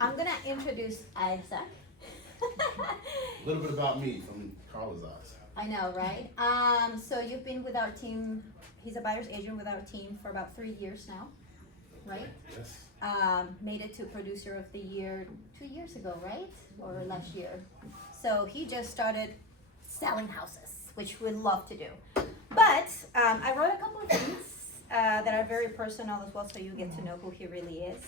I'm gonna introduce Isaac. A little bit about me from Carla's eyes. I know, right? So you've been with our team, he's a buyer's agent with our team for about 3 years now, right? Yes. Made it to producer of the year 2 years ago, right? Or last year. So he just started selling houses, which we'd love to do. But I wrote a couple of things that are very personal as well, so you get to know who he really is.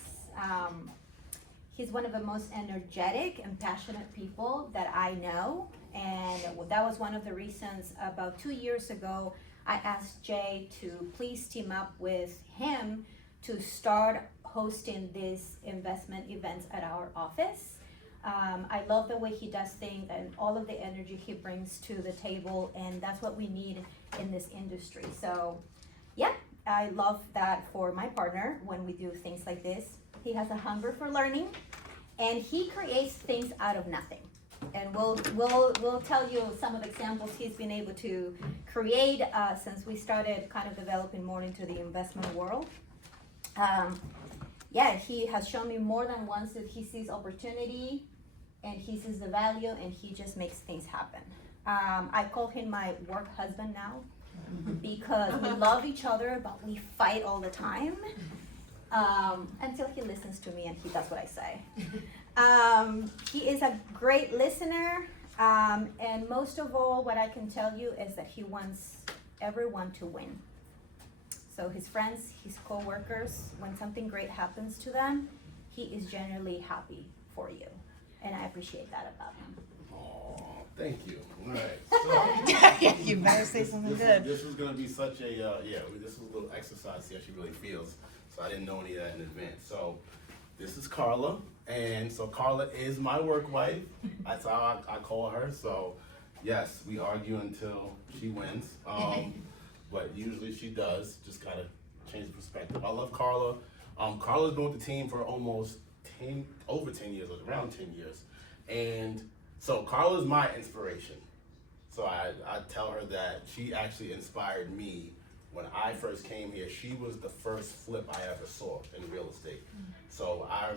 He's one of the most energetic and passionate people that I know, and that was one of the reasons about 2 years ago I asked Jay to please team up with him to start hosting these investment events at our office. I love the way he does things and all of the energy he brings to the table, and that's what we need in this industry. So yeah, I love that for my partner when we do things like this. He has a hunger for learning, and he creates things out of nothing. And we'll tell you some of the examples he's been able to create since we started kind of developing more into the investment world. Yeah, he has shown me more than once that he sees opportunity and he sees the value, and he just makes things happen. I call him my work husband now because we love each other, but we fight all the time. Until he listens to me and he does what I say. He is a great listener, and most of all, what I can tell you is that he wants everyone to win. So his friends, his co-workers, when something great happens to them, he is generally happy for you, and I appreciate that about him. Oh, thank you. All right. So, You better say something good. This was going to be such a, this was a little exercise, see how she really feels. So I didn't know any of that in advance. So this is Carla, and so Carla is my work wife. That's how I call her. So yes, we argue until she wins. But usually she does, just kind of change the perspective. I love Carla. Carla's been with the team for almost over 10 years, like around 10 years. And so Carla's my inspiration. So I tell her that she actually inspired me. When I first came here, she was the first flip I ever saw in real estate. So I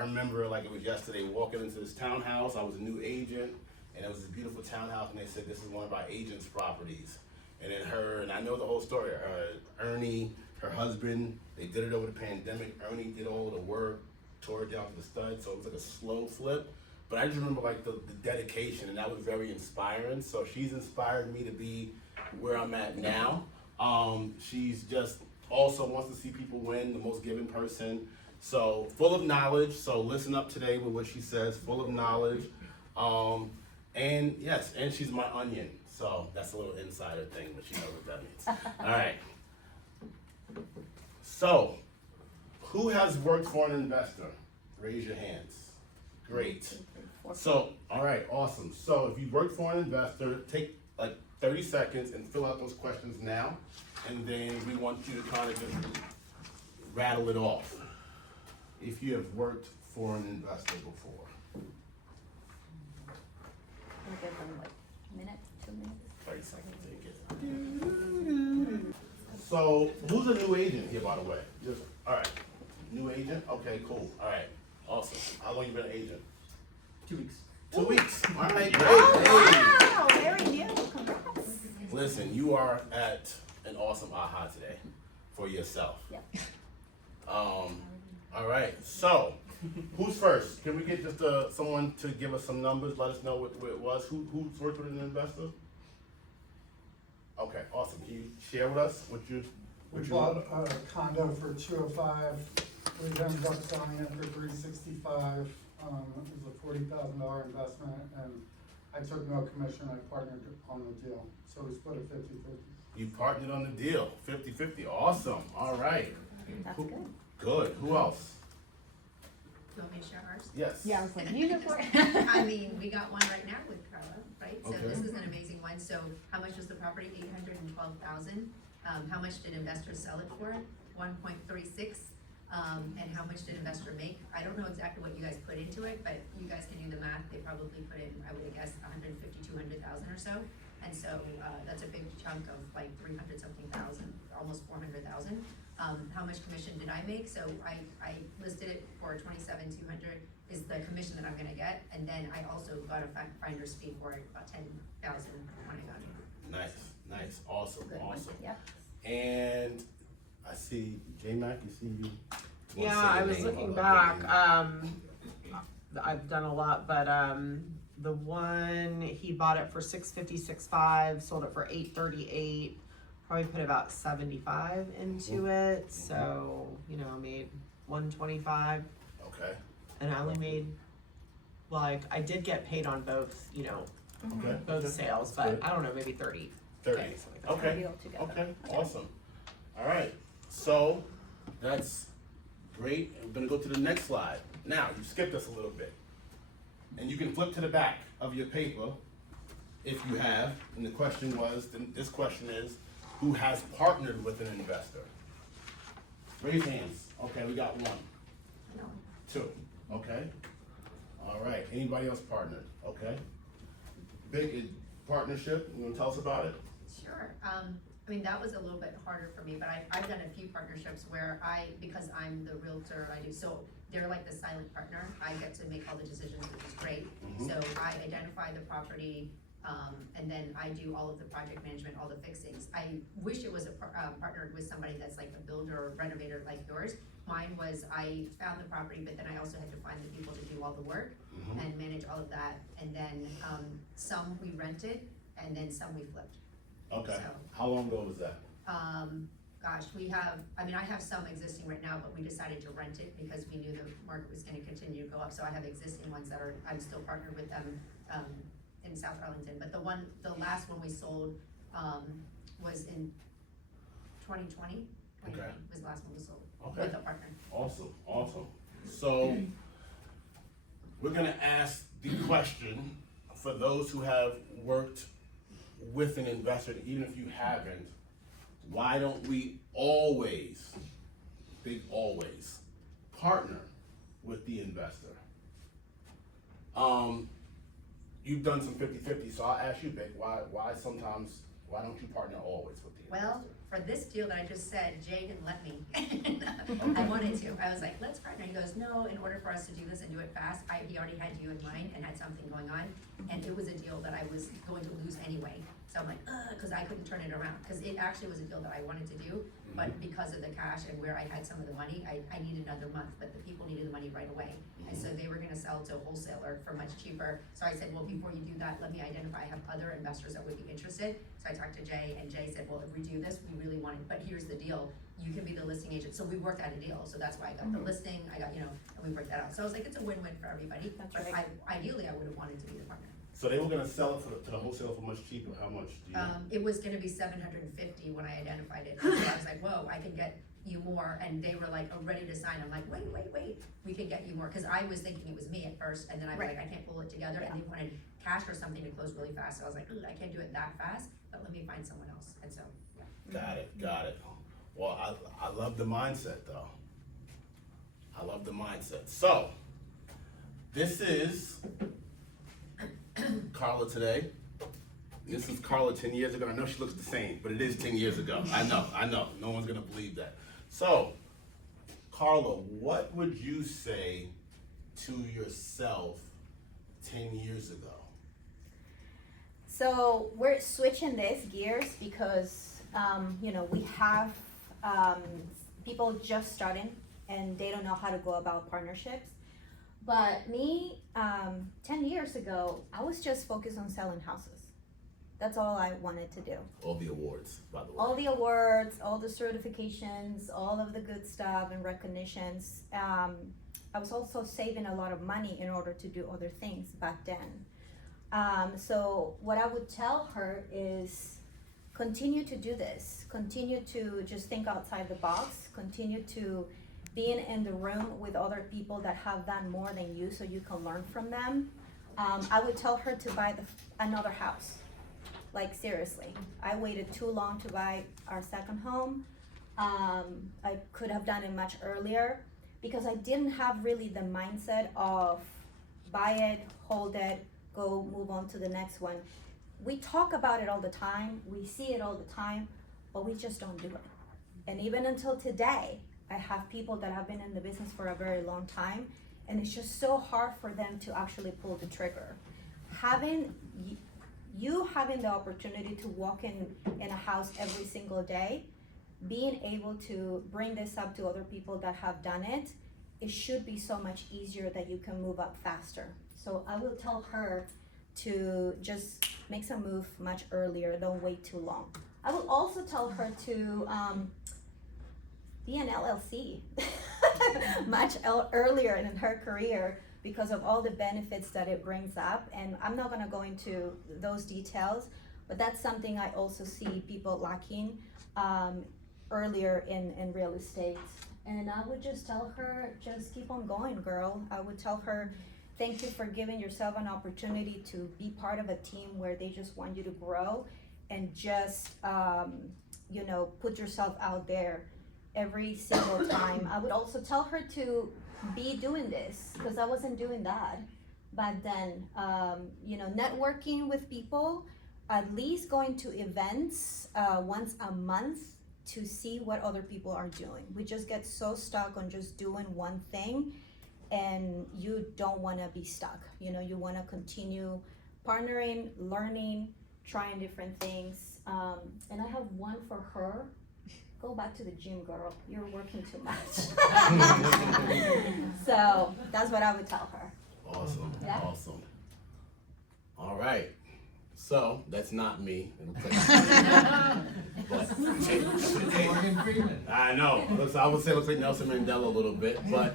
remember like it was yesterday, walking into this townhouse. I was a new agent, and it was this beautiful townhouse, and they said, this is one of our agent's properties. And then and I know the whole story, Ernie, her husband, they did it over the pandemic. Ernie did all the work, tore it down to the stud, so it was like a slow flip. But I just remember like the dedication, and that was very inspiring. So she's inspired me to be where I'm at now. She's just also wants to see people win, the most giving person. So full of knowledge, so listen up today with what she says, full of knowledge. And yes, and she's my onion. So that's a little insider thing, but she knows what that means. All right. So, who has worked for an investor? Raise your hands. Great. So, all right, awesome. So if you worked for an investor, take like 30 seconds and fill out those questions now. And then we want you to kind of just rattle it off. If you have worked for an investor before. We'll give them like a minute, 2 minutes. 30 seconds, take it. So, who's a new agent here, by the way? All right, new agent? Okay, cool. All right, awesome. How long you been an agent? 2 weeks. 2 weeks. All right, great. Oh, wow, very new. Congrats. Listen, you are at an awesome aha today for yourself. Yep. All right, so who's first? Can we get just someone to give us some numbers, let us know what it was? Who's worked with an investor? Okay, awesome. Can you share with us what you bought a condo for $205. We ended up selling it for $365. It was a $40,000 investment, and I took no commission. I partnered on the deal, so we split it 50-50. You partnered on the deal, 50-50. Awesome. All right. That's good. Good. Who else? You want me to share ours? Yes. Yeah, I was like, you go for it. I mean, we got one right now with Carla, right? So Okay. this is an amazing one. So how much was the property? $812,000. How much did investors sell it for? 1.36. And how much did investor make? I don't know exactly what you guys put into it, but you guys can do the math. They probably put in, I would guess, 150, 200,000 or so. And so that's a big chunk of like 300 something thousand, almost 400,000. how much commission did I make? So I listed it for 27,200 is the commission that I'm gonna get, and then I also got a finder's fee for it, about 10,000 when I got it. Nice, awesome, Good one. awesome. Yep. And I see, J-Mac, you see you? Yeah, I was looking back, I've done a lot, but, the one, he bought it for $650.65, sold it for $838, probably put about 75 into it, so, you know, made 125, Okay, and I only made, like, I did get paid on both, you know, okay. both sales, That's but good. I don't know, maybe 30. 30, Okay, something like that. okay, Maybe all together. okay, awesome. All right, so that's great. We're gonna go to the next slide. Now, you skipped us a little bit. And you can flip to the back of your paper if you have, and the question was, this question is, who has partnered with an investor? Raise hands. Okay, we got one, No. two, okay? All right, anybody else partnered? Okay. Big partnership, you wanna tell us about it? Sure, I mean, that was a little bit harder for me, but I've done a few partnerships where because I'm the realtor, so they're like the silent partner, I get to make all the decisions, which is great. Mhm. So I identify the property, and then I do all of the project management, all the fixings. I wish it was partnered with somebody that's like a builder or renovator like yours. Mine was, I found the property, but then I also had to find the people to do all the work Mhm. and manage all of that. And then, some we rented, and then some we flipped. Okay, So- how long ago was that? Gosh, I have some existing right now, but we decided to rent it because we knew the market was gonna continue to go up, so I have existing ones that I'm still partnered with them, in South Arlington, but the last one we sold, was in 2020. Okay. Was the last one we sold, Okay. with a partner. Awesome, awesome. So, we're gonna ask the question for those who have worked with an investor, even if you haven't, why don't we always, big always, partner with the investor? You've done some 50-50, so I'll ask you, Vic, why don't you partner always with the investor? Well, for this deal that I just said, Jay didn't let me. I wanted to. I was like, let's partner. He goes, no, in order for us to do this and do it fast, he already had you in mind and had something going on. And it was a deal that I was going to lose anyway. So I'm like, because I couldn't turn it around. Because it actually was a deal that I wanted to do, but because of the cash and where I had some of the money, I needed another month, but the people needed the money right away. And so they were gonna sell to a wholesaler for much cheaper. So I said, well, before you do that, let me identify, I have other investors that would be interested. So I talked to Jay, and Jay said, well, if we do this, we really want it, but here's the deal. You can be the listing agent. So we worked out a deal. So that's why I got the listing, I got, and we worked that out. So I was like, it's a win-win for everybody. That's But right. ideally, I would have wanted to be the partner. So they were gonna sell it to the wholesaler for much cheaper, how much do you know? It was gonna be $750 when I identified it. So I was like, whoa, I can get you more, and they were like, ready to sign. I'm like, wait, we could get you more, cause I was thinking it was me at first, and then I was Right. like, I can't pull it together, and they wanted cash or something to close really fast, so I was like, I can't do it that fast, but let me find someone else, and so, yeah. Got it. Well, I love the mindset though. I love the mindset. So, this is Carla today. This is Carla 10 years ago. I know she looks the same, but it is 10 years ago. I know. No one's gonna believe that. So, Carla, what would you say to yourself 10 years ago? So we're switching this gears because, we have people just starting and they don't know how to go about partnerships. But me, 10 years ago, I was just focused on selling houses. That's all I wanted to do. All the awards, by the way. All the awards, all the certifications, all of the good stuff and recognitions. I was also saving a lot of money in order to do other things back then. So what I would tell her is continue to do this. Continue to just think outside the box. Continue to being in the room with other people that have done more than you so you can learn from them. I would tell her to buy another house. Like seriously, I waited too long to buy our second home. I could have done it much earlier because I didn't have really the mindset of buy it, hold it, go move on to the next one. We talk about it all the time, we see it all the time, but we just don't do it. And even until today, I have people that have been in the business for a very long time, and it's just so hard for them to actually pull the trigger. Having the opportunity to walk in a house every single day, being able to bring this up to other people that have done it, it should be so much easier that you can move up faster. So I will tell her to just make some move much earlier, don't wait too long. I will also tell her to be an LLC much earlier in her career because of all the benefits that it brings up. And I'm not gonna go into those details, but that's something I also see people lacking earlier in real estate. And I would just tell her, just keep on going, girl. I would tell her, thank you for giving yourself an opportunity to be part of a team where they just want you to grow and just, put yourself out there every single time. I would also tell her to be doing this, because I wasn't doing that back then. Networking with people, at least going to events once a month to see what other people are doing. We just get so stuck on just doing one thing, and you don't want to be stuck. You want to continue partnering, learning, trying different things. And I have one for her. Go back to the gym, girl. You're working too much. So that's what I would tell her. Awesome, Yeah. awesome. All right, so that's not me. But, I know. I would say it looks like Nelson Mandela a little bit, but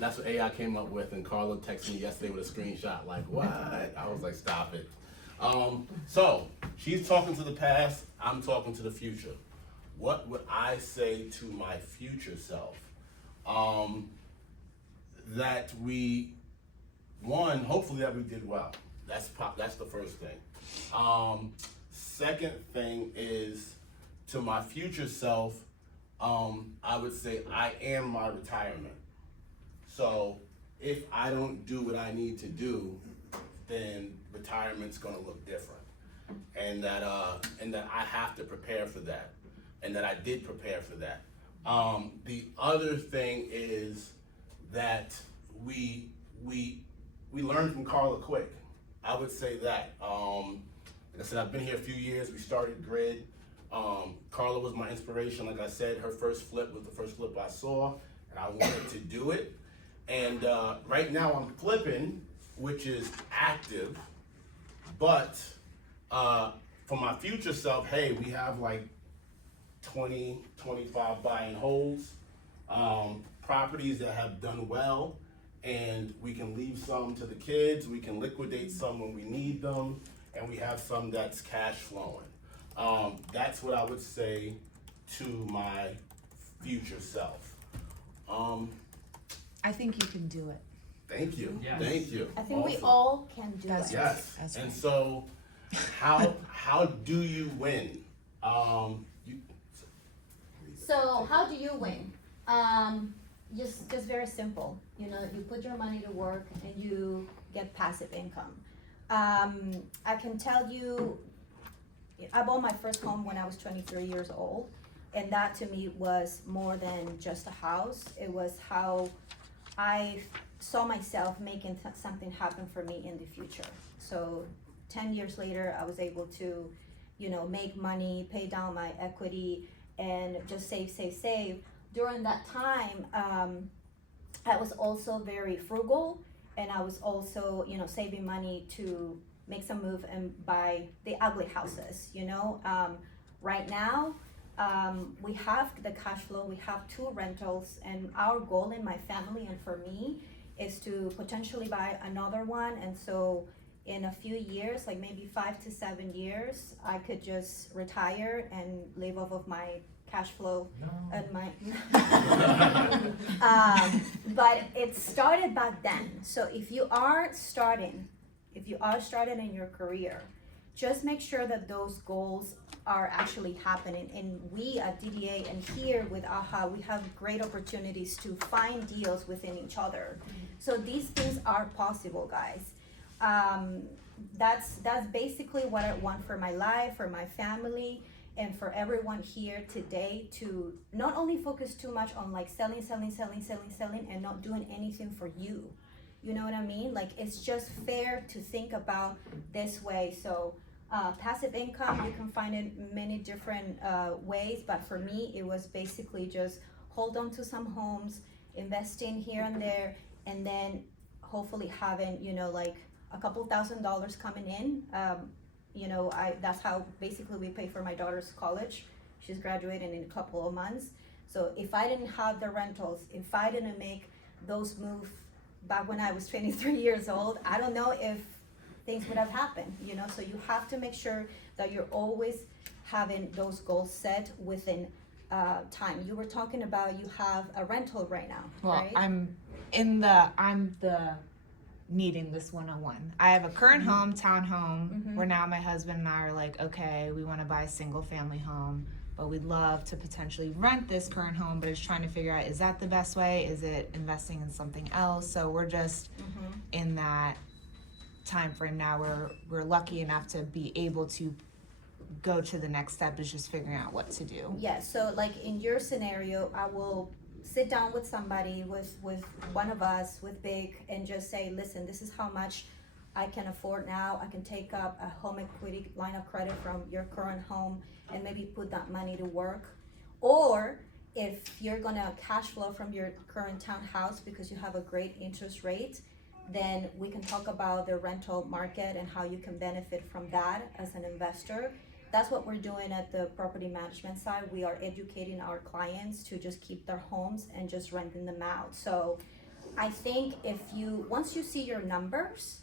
that's what AI came up with. And Carla texted me yesterday with a screenshot, like, what? I was like, stop it. So she's talking to the past. I'm talking to the future. What would I say to my future self? That hopefully that we did well. That's the first thing. Second thing is, to my future self, I would say I am my retirement. So if I don't do what I need to do, then retirement's gonna look different. And that I have to prepare for that. And that I did prepare for that. The other thing is that we learned from Carla quick. I would say that. Like I said, I've been here a few years. We started Grid. Carla was my inspiration. Like I said, her first flip was the first flip I saw, and I wanted to do it. And right now I'm flipping, which is active. But for my future self, hey, we have like 20, 25 buy and holds, properties that have done well, and we can leave some to the kids, we can liquidate some when we need them, and we have some that's cash flowing. That's what I would say to my future self. I think you can do it. Thank you, Yes. thank you. I think we Awesome. all can do That's it. right. Yes, That's and right. so how do you win? So how do you win? Just very simple. You put your money to work and you get passive income. I can tell you, I bought my first home when I was 23 years old, and that to me was more than just a house. It was how I saw myself making something happen for me in the future. So 10 years later, I was able to, make money, pay down my equity, and just save. During that time, I was also very frugal, and I was also, saving money to make some move and buy the ugly houses, Right now, we have the cash flow, we have 2 rentals, and our goal in my family and for me is to potentially buy another one. And so in a few years, like maybe 5 to 7 years, I could just retire and live off of my cash flow and my but it started back then. So if you are starting in your career, just make sure that those goals are actually happening. And we at DDA and here with AHA, we have great opportunities to find deals within each other. So these things are possible, guys. That's basically what I want for my life, for my family. and for everyone here today to not only focus too much on like selling, and not doing anything for you. You know what I mean? Like, it's just fair to think about this way. So passive income, you can find it many different ways, but for me, it was basically just hold on to some homes, investing here and there, and then hopefully having, you know, like a couple $1,000s coming in. You know, that's how basically we pay for my daughter's college. She's graduating in a couple of months. So if I didn't have the rentals, if I didn't make those moves back when I was 23 years old, I don't know if things would have happened, you know? So you have to make sure that you're always having those goals set within time. You were talking about you have a rental right now, Well, right? I'm the needing this one-on-one. I have a current home, townhome, where now my husband and I are like, okay, we want to buy a single family home, but we'd love to potentially rent this current home, but it's trying to figure out, is that the best way? Is it investing in something else? So we're just in that time frame now where we're lucky enough to be able to go to the next step, is just figuring out what to do. Yeah, so like in your scenario, I will sit down with somebody, with one of us, with Big, and just say, listen, this is how much I can afford now. I can take up a home equity line of credit from your current home and maybe put that money to work. Or if you're gonna cash flow from your current townhouse because you have a great interest rate, then we can talk about the rental market and how you can benefit from that as an investor. That's what we're doing at the property management side. We are educating our clients to just keep their homes and just renting them out. So I think once you see your numbers,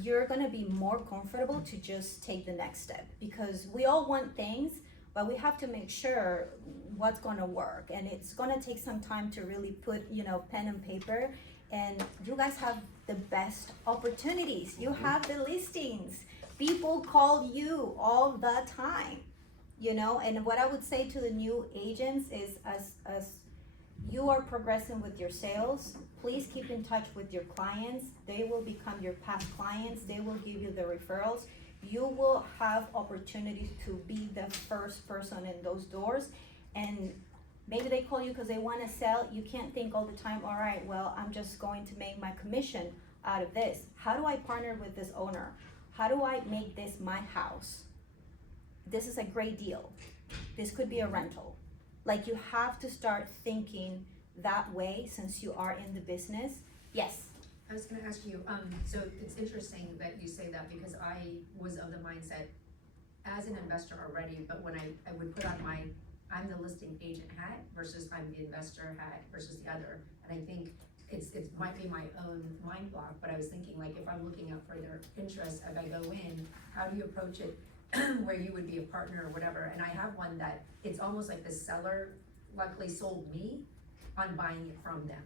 you're gonna be more comfortable to just take the next step, because we all want things, but we have to make sure what's gonna work, and it's gonna take some time to really put, you know, pen and paper. And you guys have the best opportunities. You have the listings. People call you all the time, you know. And what I would say to the new agents is, as you are progressing with your sales, please keep in touch with your clients. They will become your past clients. They will give you the referrals. You will have opportunities to be the first person in those doors. And maybe they call you because they want to sell. You can't think all the time, all right, well, I'm just going to make my commission out of this. How do I partner with this owner? How do I make this my house? This is a great deal. This could be a rental. Like, you have to start thinking that way since you are in the business. Yes. I was gonna ask you, so it's interesting that you say that, because I was of the mindset as an investor already, but when I would put on I'm the listing agent hat versus I'm the investor hat versus the other. And I think it might be my own mind block, but I was thinking, like, if I'm looking out for their interests as I go in, how do you approach it where you would be a partner or whatever? And I have one that it's almost like the seller luckily sold me on buying it from them.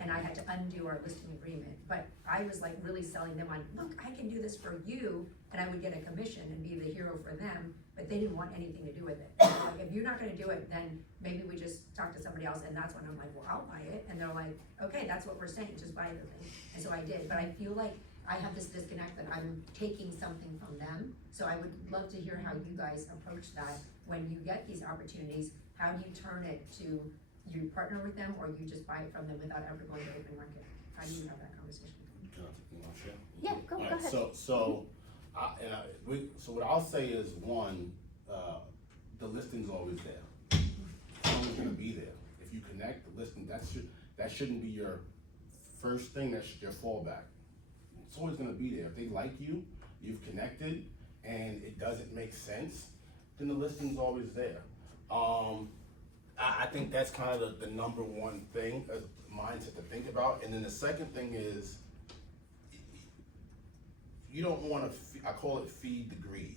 And I had to undo our listing agreement, but I was like really selling them on, look, I can do this for you, and I would get a commission and be the hero for them, but they didn't want anything to do with it. Like, if you're not gonna do it, then maybe we just talk to somebody else. And that's when I'm like, well, I'll buy it. And they're like, okay, that's what we're saying, just buy the thing. And so I did, but I feel like I have this disconnect that I'm taking something from them. So I would love to hear how you guys approach that when you get these opportunities. How do you turn it to, you partner with them, or you just buy it from them without ever going to open market? How do you have that conversation? Yeah, go ahead. So what I'll say is, one, the listing's always there. It's always gonna be there. If you connect the listing, that shouldn't be your first thing. That's your fallback. It's always gonna be there. If they like you, you've connected, and it doesn't make sense, then the listing's always there. I think that's kind of the number one thing, as mindset to think about. And then the second thing is, you don't want to, I call it feed the greed.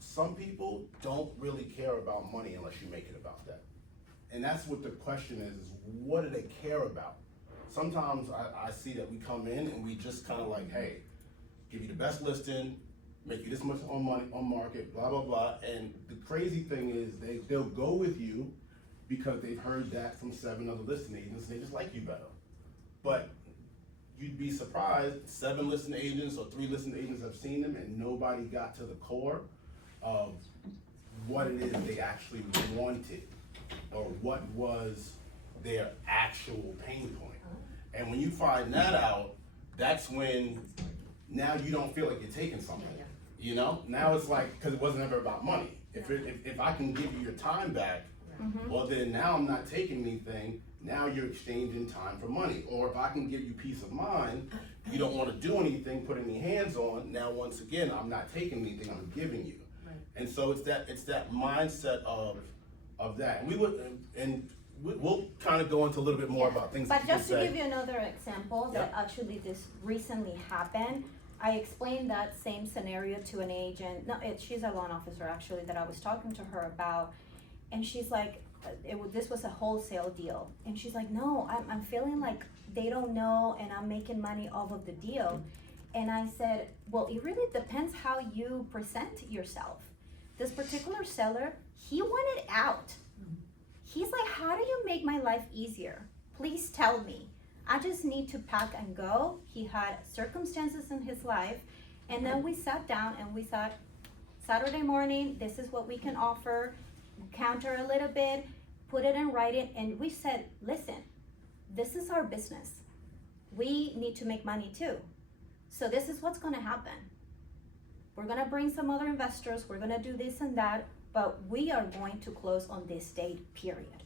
Some people don't really care about money unless you make it about that. And that's what the question is what do they care about? Sometimes I see that we come in and we just kind of like, hey, give you the best listing, make you this much on money, on market, blah, blah, blah. And the crazy thing is they'll go with you because they've heard that from 7 other listing agents, and they just like you better. But you'd be surprised, 7 listing agents or 3 listing agents have seen them and nobody got to the core. of what it is they actually wanted, or what was their actual pain point. And when you find that out, that's when now you don't feel like you're taking something. Yeah, You know, now it's like, because it wasn't ever about money. If I can give you your time back, well then now I'm not taking anything. Now you're exchanging time for money. Or if I can give you peace of mind, you don't want to do anything, put any hands on. Now once again, I'm not taking anything, I'm giving you. Right. And so it's that mindset of that. And we'll kind of go into a little bit more about things that But you just to say. give you another example that actually this recently happened, I explained that same scenario to an agent. No, she's a loan officer actually that I was talking to her about, and she's like, this was a wholesale deal, and she's like, no, I'm feeling like they don't know, and I'm making money off of the deal. And I said, well, it really depends how you present yourself. This particular seller, he wanted out. He's like, how do you make my life easier? Please tell me. I just need to pack and go. He had circumstances in his life. And then we sat down and we thought, Saturday morning, this is what we can offer, counter a little bit, put it in writing. And we said, listen, this is our business. We need to make money too. So this is what's gonna happen. We're gonna bring some other investors, we're gonna do this and that, but we are going to close on this date, period.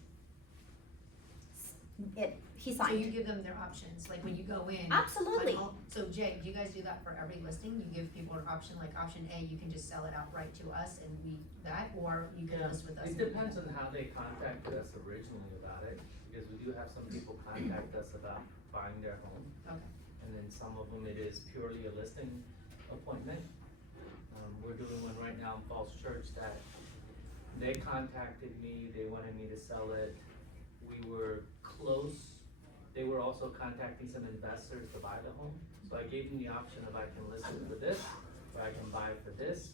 He So you signed. give them their options, like when you go in. Absolutely. So Jay, do you guys do that for every listing? You give people an option, like option A, you can just sell it outright to us and or you can list with us. It depends on how they contacted us originally about it, because we do have some people contact us about buying their home. Okay. And then some of them, it is purely a listing appointment. We're doing one right now in Falls Church that they contacted me, they wanted me to sell it. We were close. They were also contacting some investors to buy the home. So I gave them the option of I can list it for this, or I can buy it for this.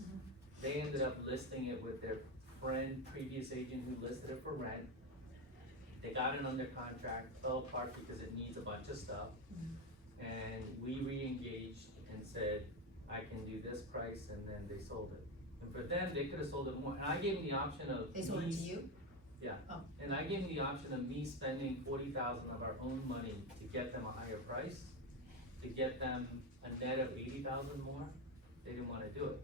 They ended up listing it with their friend, previous agent who listed it for rent. They got it under contract, fell apart because it needs a bunch of stuff. And we re-engaged and said, I can do this price, and then they sold it. And for them, they could have sold it more, and I gave them the option of. They sold it to you? Yeah, Oh. and I gave them the option of me spending 40,000 of our own money to get them a higher price, to get them a net of 80,000 more. They didn't wanna do it.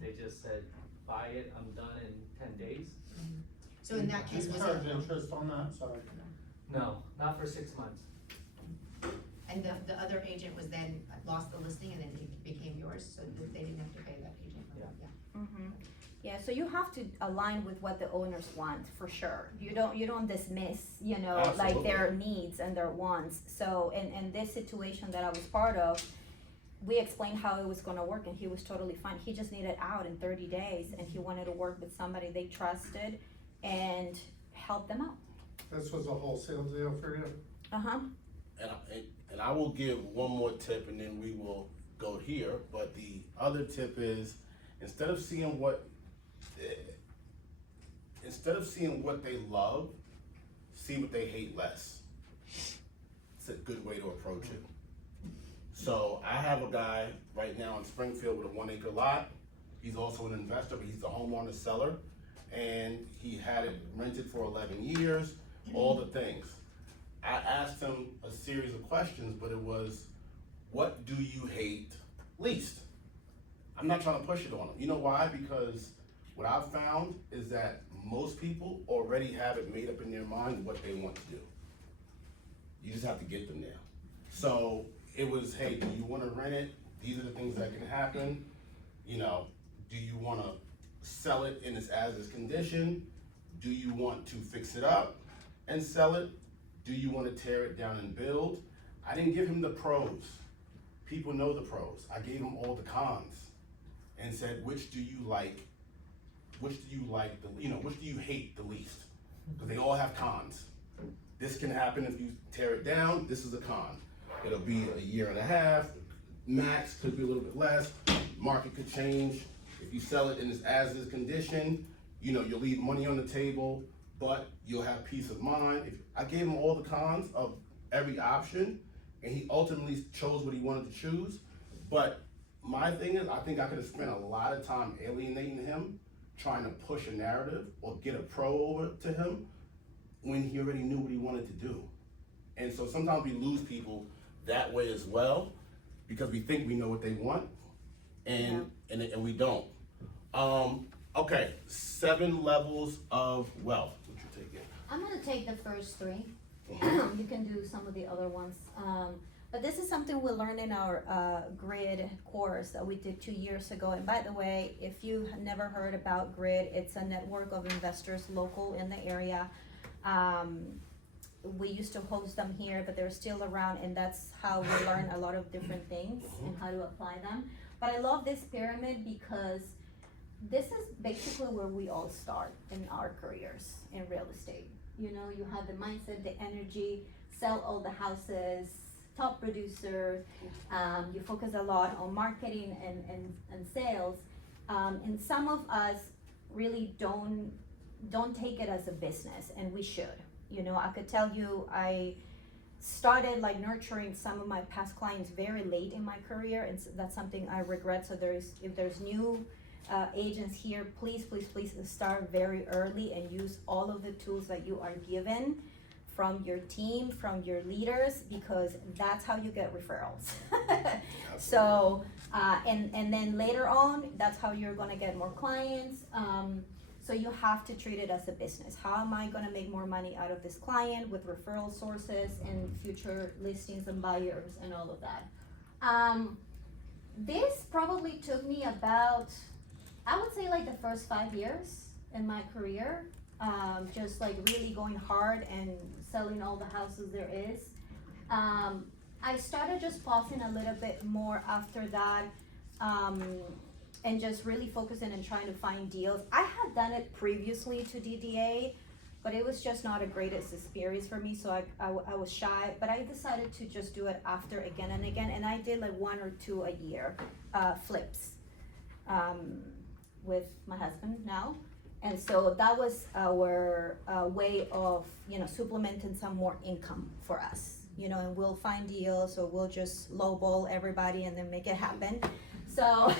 They just said, buy it, I'm done in 10 days. So in that Do case, you was charge it, interest on that? Sorry. No, not for 6 months. and the other agent was then lost the listing and then it became yours, so they didn't have to pay that agent? Yeah. Yeah, so you have to align with what the owners want, for sure. You don't dismiss, like their needs and their wants. So in this situation that I was part of, we explained how it was gonna work and he was totally fine. He just needed out in 30 days and he wanted to work with somebody they trusted and help them out. This was a wholesale deal for you? Uh-huh. And I will give one more tip and then we will go here, but the other tip is, instead of seeing what they love, see what they hate less. It's a good way to approach it. So I have a guy right now in Springfield with a 1 acre lot. He's also an investor, but he's the homeowner seller. And he had it rented for 11 years, all the things. I asked him a series of questions, but it was, what do you hate least? I'm not trying to push it on him. You know why? Because what I've found is that most people already have it made up in their mind what they want to do. You just have to get them there. So it was, hey, do you want to rent it? These are the things that can happen. Do you want to sell it in its as-is condition? Do you want to fix it up and sell it? Do you want to tear it down and build? I didn't give him the pros. People know the pros. I gave him all the cons and said, which do you like? Which do you hate the least? Because they all have cons. This can happen if you tear it down. This is a con. It'll be a year and a half, max, could be a little bit less. Market could change. If you sell it in its as-is condition, you'll leave money on the table, but you'll have peace of mind. I gave him all the cons of every option, and he ultimately chose what he wanted to choose. But my thing is, I think I could have spent a lot of time alienating him, trying to push a narrative or get a pro over to him when he already knew what he wanted to do. And so sometimes we lose people that way as well because we think we know what they want and we don't. Okay, 7 levels of wealth. What you take it? I'm gonna take the first 3. You can do some of the other ones. But this is something we learned in our GRID course that we did 2 years ago. And by the way, if you have never heard about GRID, it's a network of investors local in the area. We used to host them here, but they're still around, and that's how we learn a lot of different things and how to apply them. But I love this pyramid because this is basically where we all start in our careers in real estate. You know, you have the mindset, the energy, sell all the houses, top producer, you focus a lot on marketing and sales. And some of us really don't take it as a business, and we should. You know, I could tell you I started like nurturing some of my past clients very late in my career, and so that's something I regret. So if there's new agents here, please start very early and use all of the tools that you are given from your team, from your leaders, because that's how you get referrals. So, and then later on, that's how you're gonna get more clients. So you have to treat it as a business. How am I gonna make more money out of this client with referral sources and future listings and buyers and all of that? This probably took me about, I would say like the first 5 years in my career, just like really going hard and selling all the houses there is. I started just pausing a little bit more after that, and just really focusing and trying to find deals. I had done it previously to DDA, but it was just not a greatest experience for me, so I was shy, but I decided to just do it after again and again, and I did like 1 or 2 a year, flips, with my husband now. And so that was our way of, you know, supplementing some more income for us, you know, and we'll find deals or we'll just lowball everybody and then make it happen. So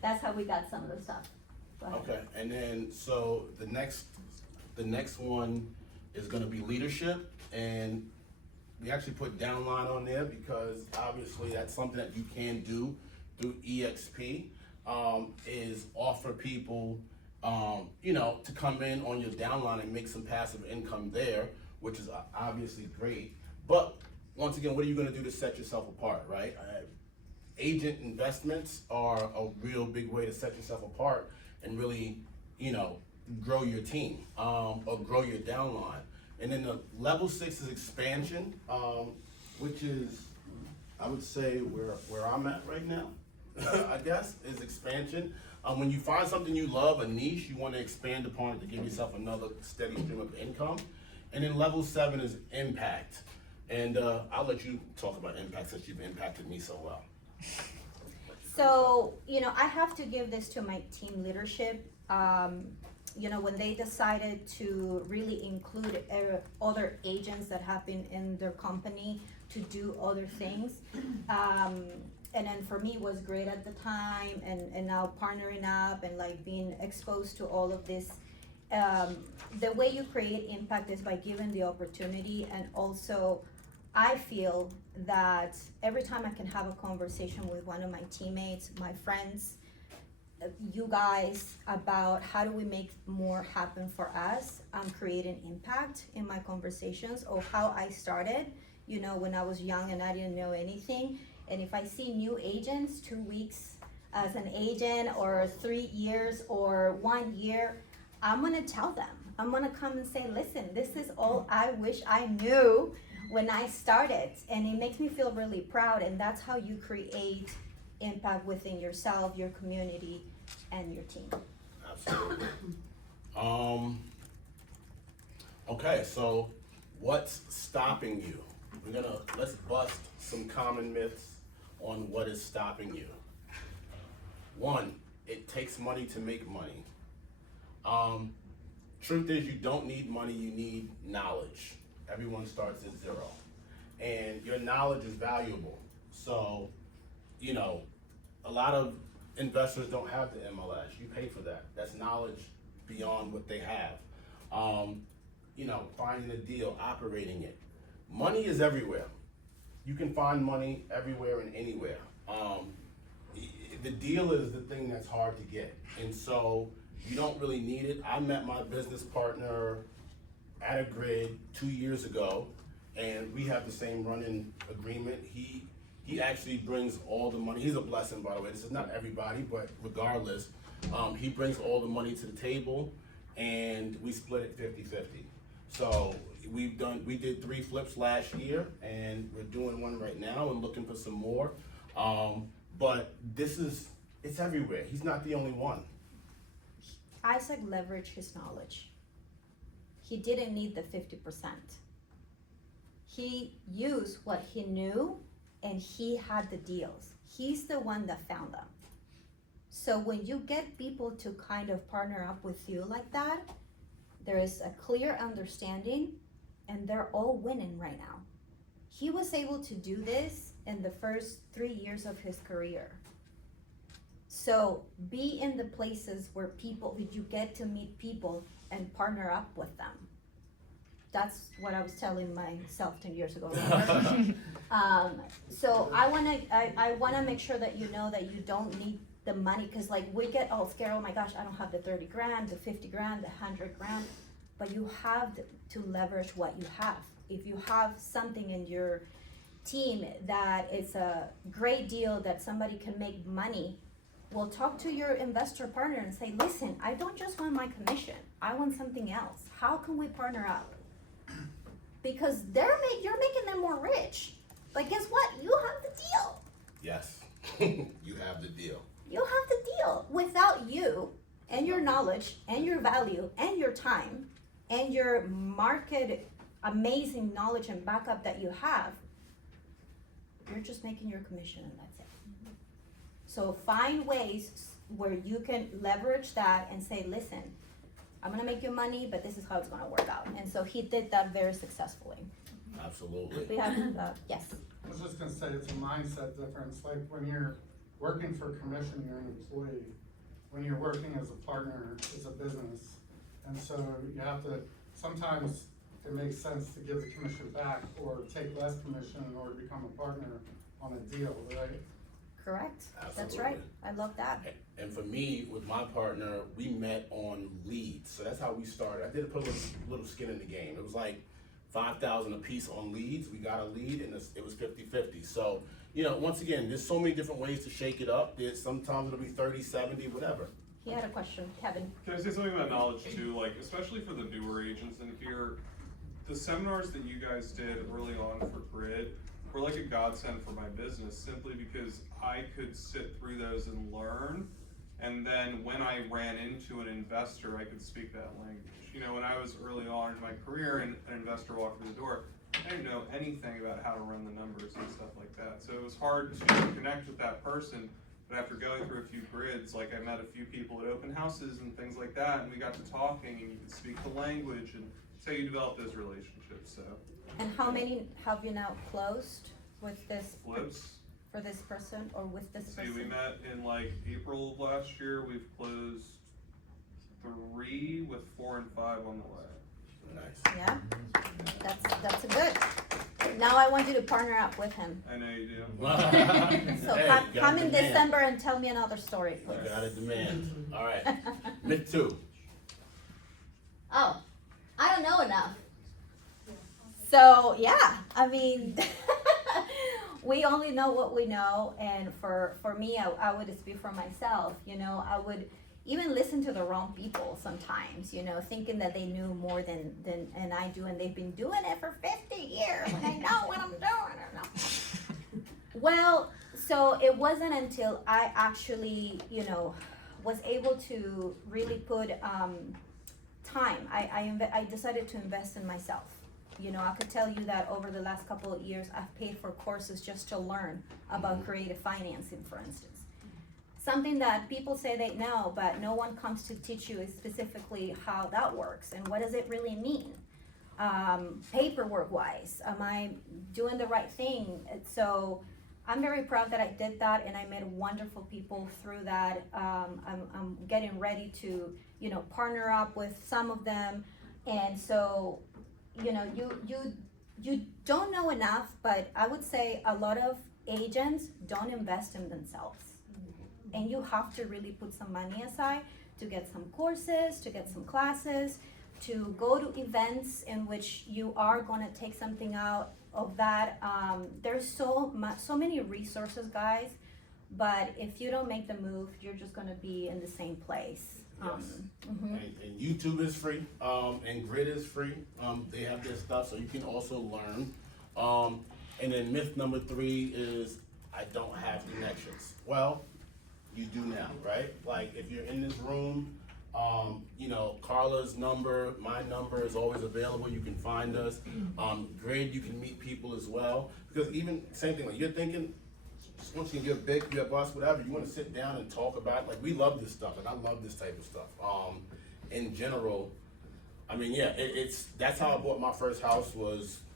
that's how we got some of the stuff. Okay, and then so the next one is gonna be leadership, and we actually put downline on there because obviously that's something that you can do through EXP, is offer people, you know, to come in on your downline and make some passive income there, which is obviously great. But once again, what are you gonna do to set yourself apart, right? Agent investments are a real big way to set yourself apart and really, you know, grow your team, or grow your downline. And then the level 6 is expansion, which is, I would say where I'm at right now, I guess, is expansion. When you find something you love, a niche, you want to expand upon it to give yourself another steady stream of income. And then level 7 is impact. And I'll let you talk about impact since you've impacted me so well. So, you know, I have to give this to my team leadership. You know, when they decided to really include other agents that have been in their company to do other things. And then for me it was great at the time, and now partnering up and like being exposed to all of this. The way you create impact is by giving the opportunity, and also I feel that every time I can have a conversation with one of my teammates, my friends, you guys, about how do we make more happen for us, I'm creating impact in my conversations of how I started, you know, when I was young and I didn't know anything. And if I see new agents, 2 weeks as an agent, or 3 years or 1 year, I'm gonna tell them. I'm gonna come and say, listen, this is all I wish I knew when I started. And it makes me feel really proud, and that's how you create impact within yourself, your community, and your team. Absolutely. Okay, so what's stopping you? Let's bust some common myths on what is stopping you. 1, it takes money to make money. Truth is, you don't need money, you need knowledge. Everyone starts at 0. And your knowledge is valuable. So, you know, a lot of investors don't have the MLS. You pay for that. That's knowledge beyond what they have. You know, finding a deal, operating it. Money is everywhere. You can find money everywhere and anywhere. The deal is the thing that's hard to get. And so you don't really need it. I met my business partner at a grid 2 years ago, and we have the same running agreement. He actually brings all the money. He's a blessing, by the way. This is not everybody, but regardless, he brings all the money to the table, and we split it 50-50. So we did 3 flips last year, and we're doing one right now and looking for some more. But it's everywhere. He's not the only one. Isaac leveraged his knowledge. He didn't need the 50%. He used what he knew, and he had the deals. He's the one that found them. So when you get people to kind of partner up with you like that, there is a clear understanding, and they're all winning right now. He was able to do this in the first 3 years of his career. So be in the places where you get to meet people and partner up with them. That's what I was telling myself 10 years ago. So I wanna make sure that you know that you don't need the money, cause like we get all scared, oh my gosh, I don't have the 30 grand, the 50 grand, the 100 grand, but you have to leverage what you have. If you have something in your team that is a great deal that somebody can make money, well, talk to your investor partner and say, listen, I don't just want my commission, I want something else. How can we partner up? Because you're making them more rich. But guess what? You have the deal. Yes, you have the deal. You have the deal. Without you and your knowledge and your value and your time and your market amazing knowledge and backup that you have, you're just making your commission and that's it. So find ways where you can leverage that and say, listen, I'm gonna make you money, but this is how it's gonna work out. And so he did that very successfully. Absolutely. We have, yes. I was just gonna say, it's a mindset difference, like when you're working for commission, you're an employee. When you're working as a partner, it's a business. And so you have to, sometimes it makes sense to give the commission back or take less commission in order to become a partner on a deal, right? Correct. That's Absolutely. right. I love that. And for me, with my partner, we met on leads. So that's how we started. I did put a little skin in the game. It was like 5,000 a piece on leads. We got a lead and it was 50-50. So, you know, once again, there's so many different ways to shake it up. There's sometimes it'll be 30, 70, whatever. He had a question, Kevin. Can I say something about knowledge too? Like, especially for the newer agents in here, the seminars that you guys did early on for Grid were like a godsend for my business, simply because I could sit through those and learn. And then when I ran into an investor, I could speak that language. You know, when I was early on in my career and an investor walked through the door, I didn't know anything about how to run the numbers and stuff like that. So it was hard to connect with that person. But after going through a few grids, like I met a few people at open houses and things like that, and we got to talking and you could speak the language, and so you develop those relationships, so. And how many have you now closed with this? Flips. For this person or with this person? See, we met in like April of last year. We've closed 3 with 4 and 5 on the way. Nice. Yeah, that's a good. Now I want you to partner up with him. I know you do. So Hey, come you got in demand. December and tell me another story, You please. got a demand. All right. Myth 2. Oh, I don't know enough. So yeah, I mean, we only know what we know, and for me, I would speak for myself. You know, I would even listen to the wrong people sometimes. You know, thinking that they knew more than and I do, and they've been doing it for 50 years, and I know what I'm doing. I don't know. Well, so it wasn't until I actually, you know, was able to really put time. I decided to invest in myself. You know, I could tell you that over the last couple of years, I've paid for courses just to learn about creative financing, for instance. Something that people say they know, but no one comes to teach you is specifically how that works and what does it really mean. Paperwork wise, am I doing the right thing? So I'm very proud that I did that, and I met wonderful people through that. I'm getting ready to, you know, partner up with some of them, and so, you know, you don't know enough, but I would say a lot of agents don't invest in themselves, and you have to really put some money aside to get some courses, to get some classes, to go to events in which you are gonna take something out of that. There's so many resources, guys, but if you don't make the move, you're just gonna be in the same place. Yes. Mhm. And YouTube is free, and Grid is free. They have their stuff, so you can also learn. And then myth number 3 is, I don't have connections. Well, you do now, right? Like, if you're in this room, you know, Carla's number, my number is always available. You can find us. Grid, you can meet people as well. Because even, same thing, like you're thinking, just once you're big, you're a boss, whatever, you want to sit down and talk about, like, we love this stuff, and I love this type of stuff. In general, I mean, yeah, that's how I bought my first house.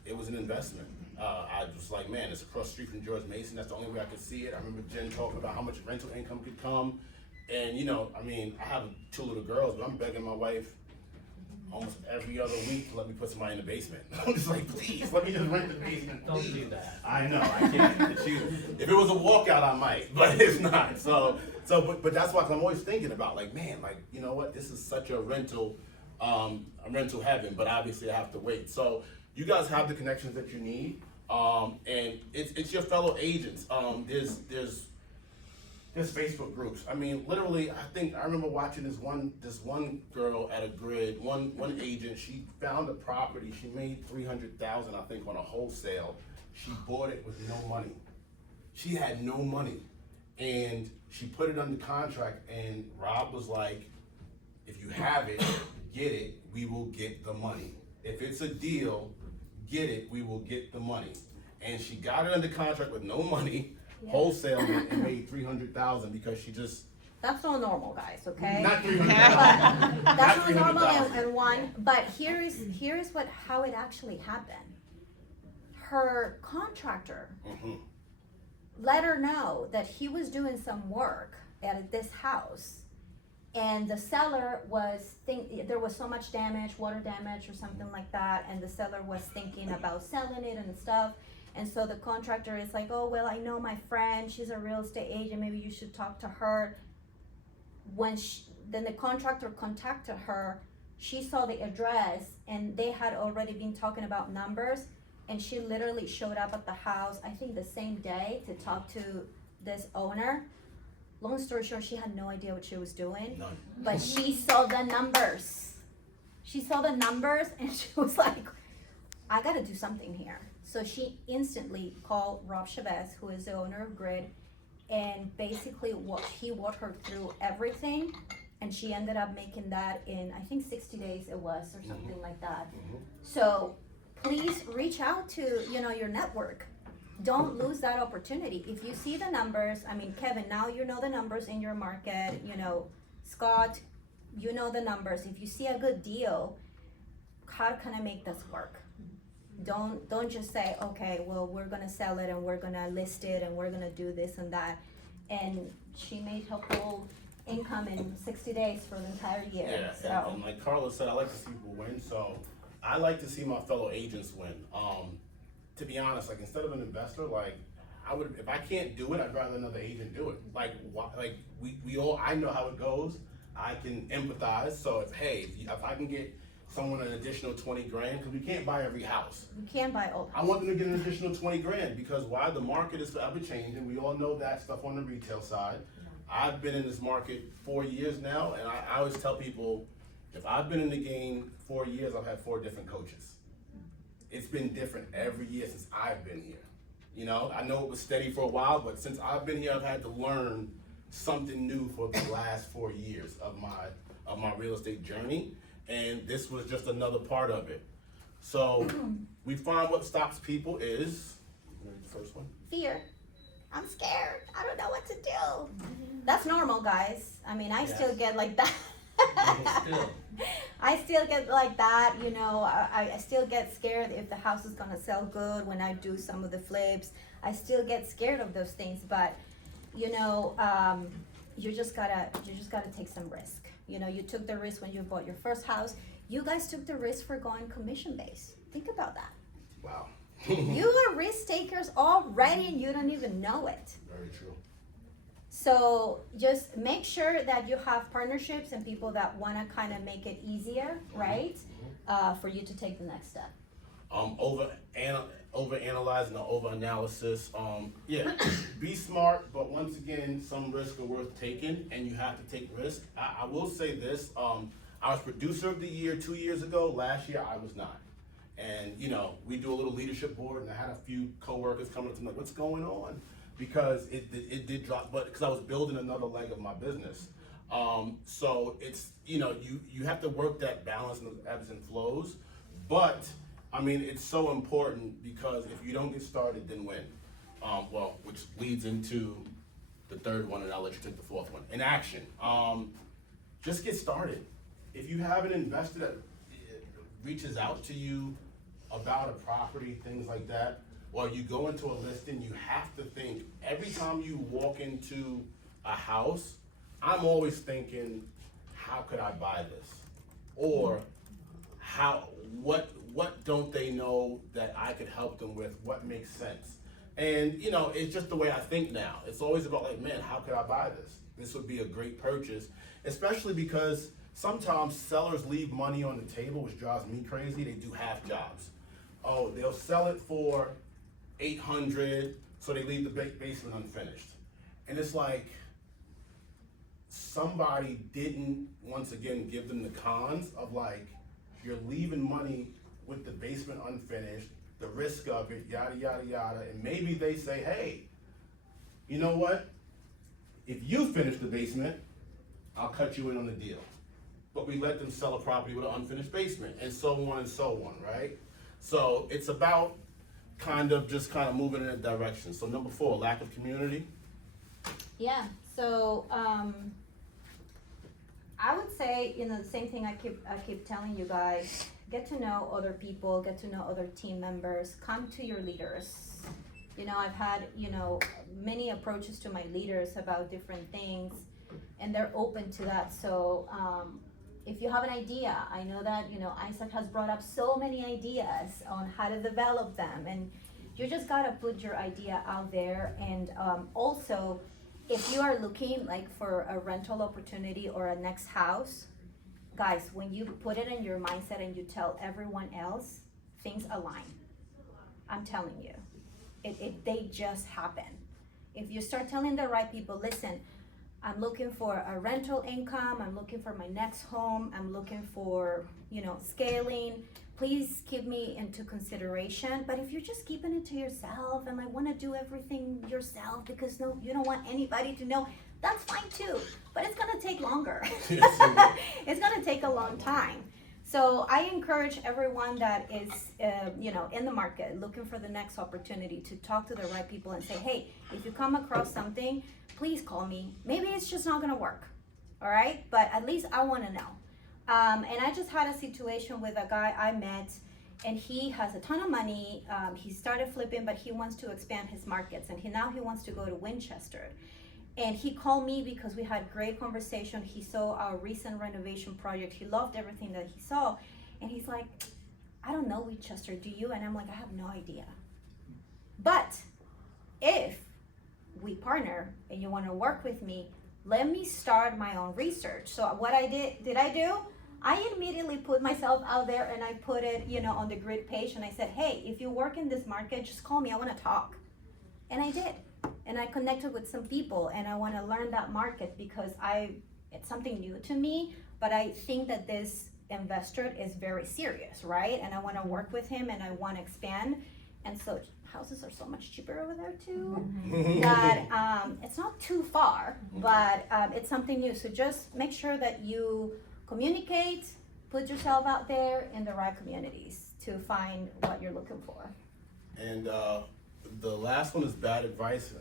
It was an investment. I was like, man, it's across the street from George Mason. That's the only way I could see it. I remember Jen talking about how much rental income could come. And, you know, I mean, I have 2 little girls, but I'm begging my wife almost every other week to let me put somebody in the basement. I'm just like, please, let me just rent the basement. Don't please. do that. I know, I can't. If it was a walkout, I might, but it's not. But that's why I'm always thinking about, like, man, like, you know what? This is such a rental heaven, but obviously I have to wait. So you guys have the connections that you need, and it's your fellow agents. There's Facebook groups. I mean, literally, I remember watching this one girl at a Grid, one agent. She found a property. She made $300,000, I think, on a wholesale. She bought it with no money. She had no money, and she put it under contract. And Rob was like, "If you have it, get it. We will get the money. If it's a deal, get it. We will get the money." And she got it under contract with no money. Wholesale and made $300,000 because she just. That's not normal, guys. Okay. Not $300,000. That's not normal $300,000. in one. But here is how it actually happened. Her contractor let her know that he was doing some work at this house, and the seller there was so much damage, water damage or something like that, and the seller was thinking about selling it and stuff. And so the contractor is like, "Oh, well, I know my friend, she's a real estate agent, maybe you should talk to her." Then the contractor contacted her, she saw the address, and they had already been talking about numbers, and she literally showed up at the house, I think the same day, to talk to this owner. Long story short, she had no idea what she was doing, None. but she saw the numbers. She saw the numbers, and she was like, I gotta do something here. So she instantly called Rob Chavez, who is the owner of Grid, and basically he walked her through everything, and she ended up making that in, I think 60 days it was, or something like that. So please reach out to, your network. Don't lose that opportunity. If you see the numbers, I mean, Kevin, now you know the numbers in your market, Scott, you know the numbers. If you see a good deal, how can I make this work? Don't just say, okay, well, we're gonna sell it and we're gonna list it and we're gonna do this and that. And she made her full income in 60 days for the entire year. Yeah, So and like Carla said, I like to see people win, so I like to see my fellow agents win. To be honest, like, instead of an investor, like, if I can't do it, I'd rather another agent do it. Like, we all, I know how it goes. I can empathize. So if I can get someone an additional 20 grand, because we can't buy every house. you can't buy old. I want them to get an additional 20 grand because why? The market is forever changing. We all know that stuff on the retail side. I've been in this market 4 years now, and I always tell people, if I've been in the game 4 years, I've had 4 different coaches. It's been different every year since I've been here. I know it was steady for a while, but since I've been here, I've had to learn something new for the last 4 years of my real estate journey, and this was just another part of it. So we find what stops people is, the first one? Fear. I'm scared. I don't know what to do. That's normal, guys. I mean, I still get like that. Still. I still get like that, you know, I still get scared if the house is gonna sell good when I do some of the flips. I still get scared of those things, but you know, you just gotta take some risk. You know, you took the risk when you bought your first house. You guys took the risk for going commission based. Think about that. Wow. You are risk takers already and you don't even know it. Very true. So just make sure that you have partnerships and people that want to kind of make it easier, right? For you to take the next step. Over analyzing the over analysis. Yeah, be smart, but once again, some risks are worth taking, and you have to take risks. I will say this: I was producer of the year 2 years ago. Last year, I was not. And you know, we do a little leadership board, and I had a few coworkers coming up to me like, "What's going on?" Because it did drop, but because I was building another leg of my business. So it's, you know, you have to work that balance and those ebbs and flows. But I mean, it's so important because if you don't get started, then when? Well, which leads into the third one, and I'll let you take the fourth one. In action. Just get started. If you have an investor that reaches out to you about a property, things like that, or you go into a listing, you have to think, every time you walk into a house, I'm always thinking, how could I buy this? Or what don't they know that I could help them with? What makes sense? And you know, it's just the way I think now. It's always about like, man, how could I buy this? This would be a great purchase, especially because sometimes sellers leave money on the table, which drives me crazy. They do half jobs. Oh, they'll sell it for $800, so they leave the basement unfinished. And it's like, somebody didn't, once again, give them the cons of like, you're leaving money with the basement unfinished, the risk of it, yada, yada, yada. And maybe they say, hey, you know what? If you finish the basement, I'll cut you in on the deal. But we let them sell a property with an unfinished basement, and so on and so on, right? So it's about kind of moving in a direction. So number 4, lack of community. Yeah, so I would say, you know, the same thing I keep telling you guys, get to know other people, get to know other team members, come to your leaders. You know, I've had, you know, many approaches to my leaders about different things, and they're open to that. So if you have an idea, I know that, you know, Isaac has brought up so many ideas on how to develop them, and you just gotta put your idea out there. And also, if you are looking like for a rental opportunity or a next house, guys, when you put it in your mindset and you tell everyone else, things align. I'm telling you, they just happen. If you start telling the right people, listen, I'm looking for a rental income, I'm looking for my next home, I'm looking for, you know, scaling, please keep me into consideration. But if you're just keeping it to yourself and like want to do everything yourself because no, you don't want anybody to know, that's fine too. But it's gonna take longer. It's gonna take a long time. So I encourage everyone that is, you know, in the market looking for the next opportunity to talk to the right people and say, hey, if you come across something, please call me. Maybe it's just not gonna work, all right? But at least I wanna know. And I just had a situation with a guy I met, and he has a ton of money. He started flipping, but he wants to expand his markets, and now he wants to go to Winchester. And he called me because we had great conversation. He saw our recent renovation project. He loved everything that he saw. And he's like, I don't know Winchester, do you? And I'm like, I have no idea. But if we partner and you want to work with me, let me start my own research. So what I did I do? I immediately put myself out there and I put it, you know, on the grid page, and I said, hey, if you work in this market, just call me, I want to talk. And I did. And I connected with some people, and I want to learn that market because it's something new to me, but I think that this investor is very serious, right? And I want to work with him and I want to expand. And so houses are so much cheaper over there too, that it's not too far, but it's something new. So just make sure that you communicate, put yourself out there in the right communities to find what you're looking for. And the last one is bad advice,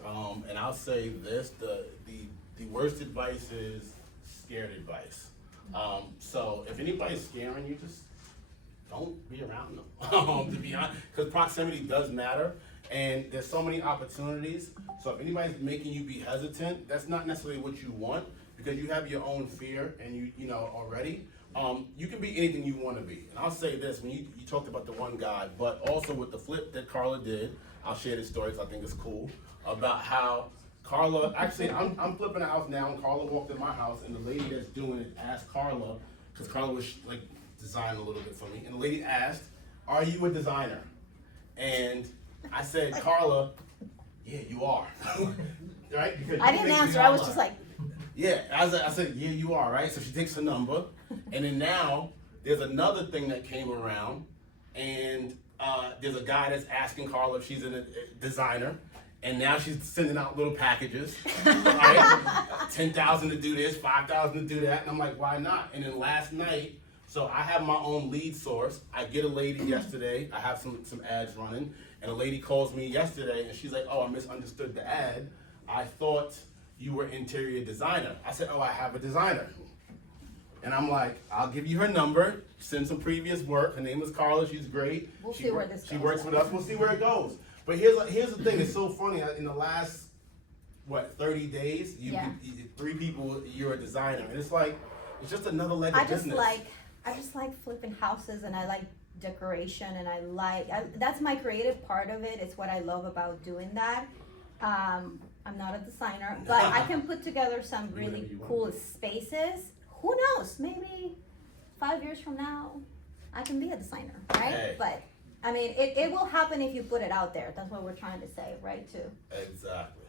and I'll say this: the worst advice is scared advice. So if anybody's scaring you, just don't be around them. To be honest, because proximity does matter, and there's so many opportunities. So if anybody's making you be hesitant, that's not necessarily what you want, because you have your own fear and you know already. You can be anything you want to be. And I'll say this, when you talked about the one guy, but also with the flip that Carla did, I'll share this story because I think it's cool, about how Carla, actually I'm flipping a house now, and Carla walked in my house, and the lady that's doing it asked Carla, because Carla was like designing a little bit for me, and the lady asked, "Are you a designer?" And I said, "Carla, yeah, you are." Right? Because I you didn't make me answer, I was lie. just like, Yeah, I said, yeah, you are, right? So she takes her number, and then now there's another thing that came around, and there's a guy that's asking Carla if she's a designer, and now she's sending out little packages, right? 10,000 to do this, 5,000 to do that, and I'm like, why not? And then last night, so I have my own lead source. I get a lady yesterday, I have some ads running, and a lady calls me yesterday, and she's like, oh, I misunderstood the ad. I thought you were interior designer. I said, oh, I have a designer. And I'm like, I'll give you her number, send some previous work. Her name is Carla, she's great. We'll see where this She goes. works with us, we'll see where it goes. But here's the thing, it's so funny, in the last, 30 days, Yeah. 3 people, you're a designer. And it's like, it's just another leg of I just business. like flipping houses, and I like decoration, and that's my creative part of it. It's what I love about doing that. I'm not a designer, but I can put together some really Whatever you want. cool spaces. Who knows? Maybe 5 years from now, I can be a designer, right? Hey. But I mean, it will happen if you put it out there. That's what we're trying to say, right? Too. Exactly.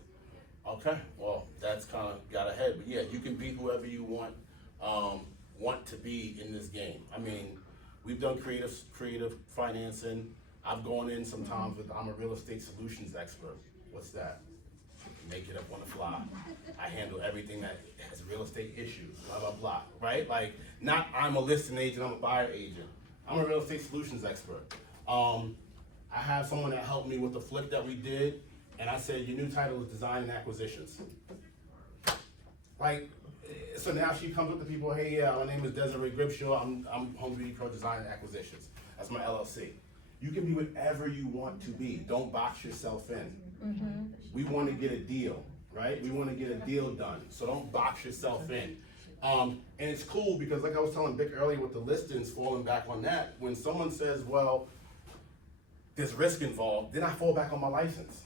Okay, well, that's kind of got ahead, but yeah, you can be whoever you want to be in this game. I mean, we've done creative financing. I've gone in sometimes with, I'm a real estate solutions expert. What's that? Make it up on the fly. I handle everything that has real estate issues, blah, blah, blah, right? Like, not I'm a listing agent, I'm a buyer agent. I'm a real estate solutions expert. I have someone that helped me with the flip that we did, and I said, your new title is design and acquisitions. Like, so now she comes up to people, hey, yeah, my name is Desiree Gribshaw, I'm Home Beauty Pro Design and Acquisitions. That's my LLC. You can be whatever you want to be. Don't box yourself in. Mm-hmm. We want to get a deal, right? We want to get a deal done. So don't box yourself in. And it's cool because, like I was telling Vic earlier with the listings, falling back on that, when someone says, well, there's risk involved, then I fall back on my license.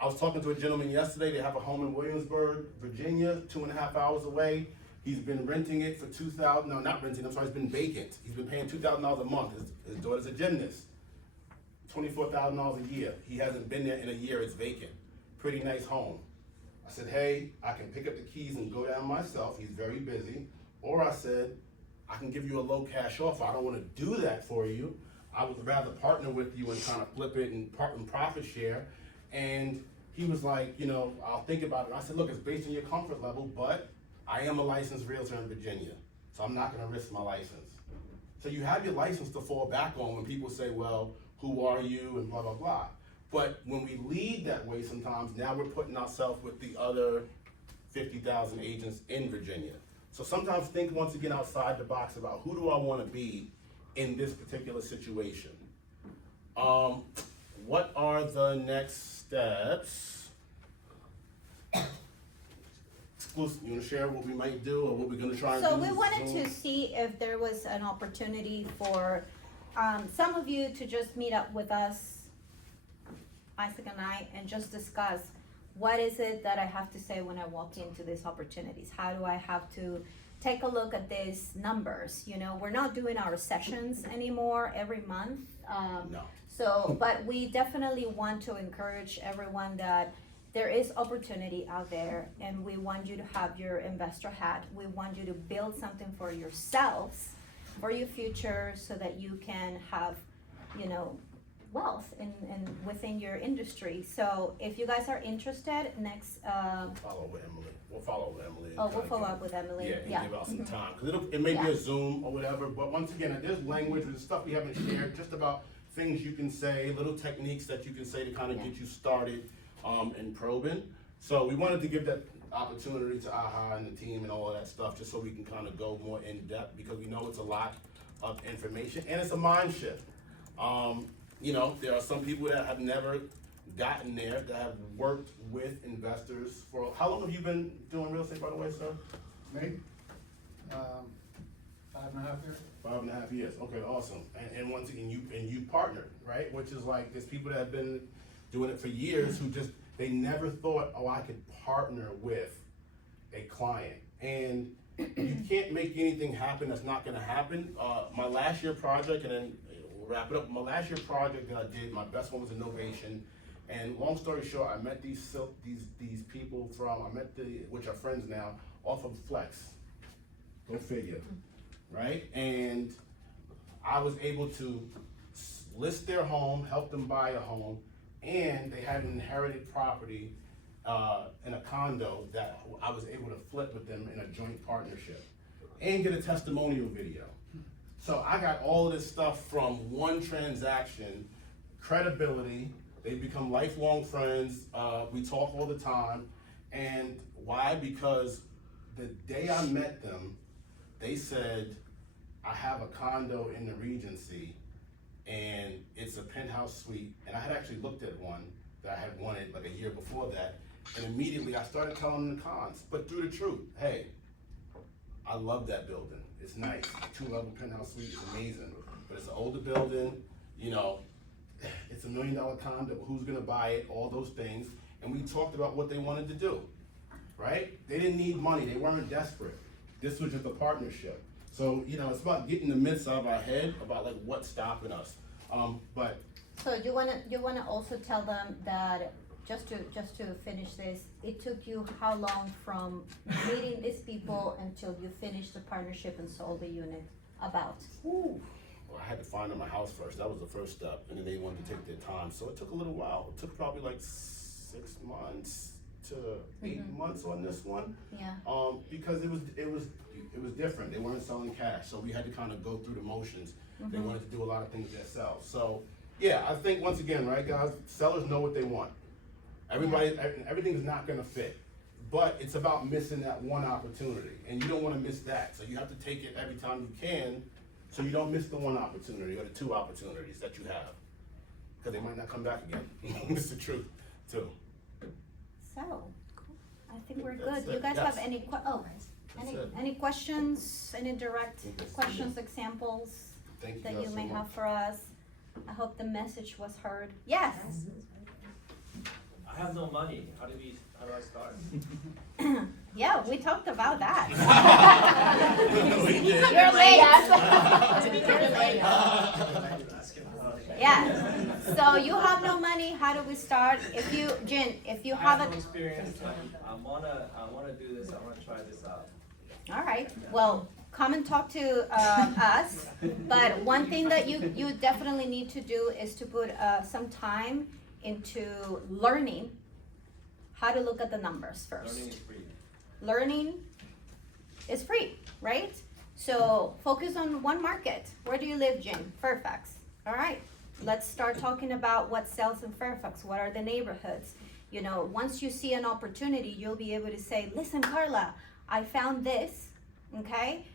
I was talking to a gentleman yesterday. They have a home in Williamsburg, Virginia, 2.5 hours away. He's been renting it for $2,000. No, not renting. I'm sorry. He's been vacant. He's been paying $2,000 a month. His daughter's a gymnast. $24,000 a year. He hasn't been there in a year. It's vacant. Pretty nice home. I said, hey, I can pick up the keys and go down myself. He's very busy. Or I said, I can give you a low cash offer. I don't want to do that for you. I would rather partner with you and kind of flip it and profit share. And he was like, you know, I'll think about it. I said, look, it's based on your comfort level, but I am a licensed realtor in Virginia, so I'm not going to risk my license. So you have your license to fall back on when people say, well, who are you, and blah, blah, blah. But when we lead that way sometimes, now we're putting ourselves with the other 50,000 agents in Virginia. So sometimes think once again outside the box about who do I want to be in this particular situation. What are the next steps? Exclusive, you want to share what we might do or what we're going to try and do? So we wanted to see if there was an opportunity for some of you to just meet up with us, Isaac and I, and just discuss what is it that I have to say when I walk into these opportunities? How do I have to take a look at these numbers? You know, we're not doing our sessions anymore every month. No. So, but we definitely want to encourage everyone that there is opportunity out there, and we want you to have your investor hat. We want you to build something for yourselves, for your future, so that you can have, you know, wealth in within your industry. So if you guys are interested, next, Follow with Emily. We'll follow with Emily. and we'll kinda follow give- up with Emily. Yeah, and give out some Mhm. time. Because it may be Yeah. a Zoom or whatever, but once again, there's language, there's stuff we haven't shared, just about things you can say, little techniques that you can say to kind of Yeah. get you started in probing. So we wanted to give that opportunity to AHA and the team and all of that stuff, just so we can kind of go more in depth, because we know it's a lot of information and it's a mind shift. You know, there are some people that have never gotten there, that have worked with investors for, how long have you been doing real estate, by the way, sir? Me? 5.5 years. 5.5 years. Okay, awesome. And once again, you partnered, right? Which is like, there's people that have been doing it for years who just, they never thought, oh, I could partner with a client. And you can't make anything happen that's not gonna happen. My last year project, and then we'll wrap it up. My last year project that I did, my best one was innovation. And long story short, I met these people which are friends now, off of Flex. Go figure, right? And I was able to list their home, help them buy a home, and they had an inherited property in a condo that I was able to flip with them in a joint partnership and get a testimonial video. So I got all of this stuff from one transaction, credibility. They've become lifelong friends. We talk all the time. And why? Because the day I met them, they said, I have a condo in the Regency and it's a penthouse suite. And I had actually looked at one that I had wanted like a year before that. And immediately I started telling them the cons, but through the truth. Hey, I love that building. It's nice. 2-level penthouse suite is amazing, but it's an older building, you know, it's $1 million condo, who's gonna buy it, all those things. And we talked about what they wanted to do, right? They didn't need money, they weren't desperate. This was just a partnership. So, you know, it's about getting the myths out of our head about like what's stopping us. But So you wanna also tell them that, just to finish this, it took you how long from meeting these people until you finished the partnership and sold the unit? About? well, I had to find them a house first. That was the first step, and then they wanted to take their time. So it took a little while. It took probably like 6 months to 8 months on this one. Yeah. Because it was different. They weren't selling cash, so we had to kind of go through the motions. They wanted to do a lot of things themselves. So yeah, I think once again, right, guys, sellers know what they want. Everything's not gonna fit, but it's about missing that one opportunity, and you don't want to miss that. So you have to take it every time you can, so you don't miss the one opportunity or the 2 opportunities that you have, because they might not come back again. It's the truth, too. So, I think we're That's good. You it. guys Yes. have That's it. any questions, any direct Yes. questions, examples Thank you that guys you so may much. have for us? I hope the message was heard. Yes. I have no money. How do I start? Yeah, we talked about that. We did. You're late. Yeah. So you have no money. How do we start? If you I have have no it, experience. I wanna do this. I wanna try this out. all right. Well, come and talk to us. But one thing that you definitely need to do is to put some time into learning how to look at the numbers first. Learning is free. Learning is free, right? So focus on one market. Where do you live, Jim? Fairfax. All right. Let's start talking about what sells in Fairfax. What are the neighborhoods? You know, once you see an opportunity, you'll be able to say, listen, Carla, I found this, okay?